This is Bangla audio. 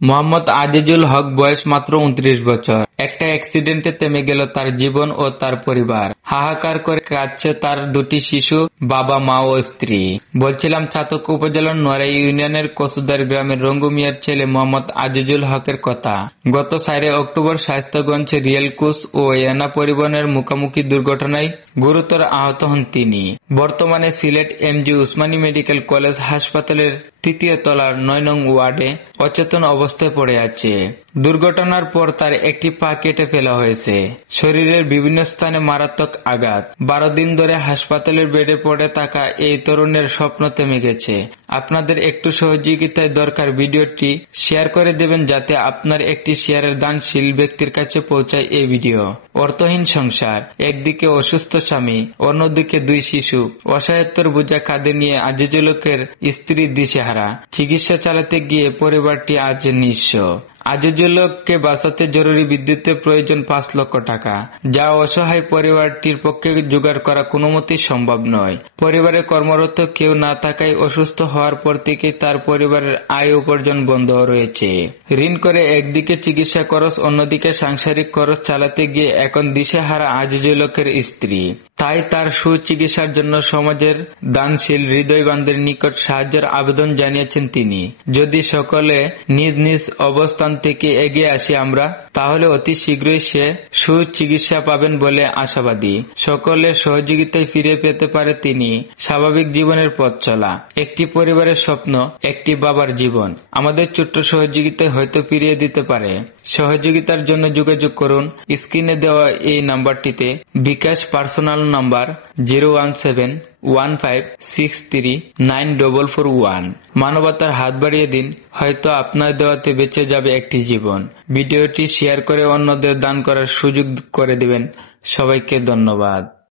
মোহাম্মদ আজিজুল হক বয়স মাত্র ২৯ বছর। একটা অ্যাক্সিডেন্টে থেমে গেল তার জীবন ও তার পরিবার। হাহাকার করে কাঁদছে তার দুটি শিশু, বাবা, মা ও স্ত্রী। বলছিলাম চাতক উপজেলার নড়াই ইউনিয়নের কচুদার গ্রামের রঙ্গু মিয়ার ছেলে মোহাম্মদ আজিজুল হকের কথা। গত ৪ অক্টোবর শায়েস্তাগঞ্জে রিয়েল কোচ ও এনা পরিবহনের মুখোমুখি দুর্ঘটনায় গুরুতর আহত হন তিনি। বর্তমানে Sylhet MG Usmani medical college হাসপাতালের ৩য় তলার ৯ নং ওয়ার্ডে অচেতন অবস্থায় পড়ে আছে। দুর্ঘটনার পর তার একটি পা কেটে ফেলা হয়েছে। শরীরের বিভিন্ন স্থানে মারাত্মক আঘাত। ১২ দিন ধরে হাসপাতালের বেডে পড়ে থাকা এই তরুণের স্বপ্ন থেমে গেছে। আপনাদের একটু সহযোগিতায় দরকার, ভিডিওটি শেয়ার করে দেবেন যাতে আপনার একটি শেয়ারের দানশীল ব্যক্তির কাছে পৌঁছায় এই ভিডিও। অর্থহীন সংসার, একদিকে অসুস্থ স্বামী, অন্যদিকে 2 শিশু, অসহায়ত্বের বোঝা কাঁধে নিয়ে আজিজুল হকের স্ত্রী দিশেহারা। চিকিৎসা চালাতে গিয়ে পরিবারটি আজ নিঃস্ব। আজিজুল হককে বাঁচাতে জরুরি বিদ্যুতের প্রয়োজন ৫ লক্ষ টাকা, যা অসহায় পরিবারটির পক্ষে জোগাড় করা কোনোমতেই সম্ভব নয়। পরিবারে কর্মরত কেউ না থাকায় অসুস্থ হওয়ার পর থেকে তার পরিবারের আয় উপার্জন বন্ধ রয়েছে। ঋণ করে একদিকে চিকিৎসা খরচ, অন্যদিকে সাংসারিক খরচ চালাতে গিয়ে এখন দিশেহারা আজিজুল হকের স্ত্রী। তাই তার সুচিকিৎসার জন্য সমাজের দানশীল হৃদয়বানদের নিকট সাহায্যের আবেদন জানিয়েছেন তিনি। যদি সকলে নিজ নিজ অবস্থান থেকে এগিয়ে আসি আমরা, তাহলে অতি শীঘ্রই সে সুচিকিৎসা পাবেন বলে আশাবাদী। সকলের সহযোগিতায় ফিরে পেতে পারে তিনি স্বাভাবিক জীবনের পথ চলা। একটি পরিবারের স্বপ্ন, একটি বাবার জীবন আমাদের ছোট্ট সহযোগিতায় হয়তো ফিরিয়ে দিতে পারে। সহযোগিতার জন্য যোগাযোগ করুন স্ক্রিনে দেওয়া এই নাম্বারটিতে। বিকাশ পার্সোনাল নাম্বার 01715639441। মানবতার হাত বাড়িয়ে দিন, হয়তো আপনার দেওয়াতে বেঁচে যাবে একটি জীবন। ভিডিওটি শেয়ার করে অন্যদের দান করার সুযোগ করে দিবেন। সবাইকে ধন্যবাদ।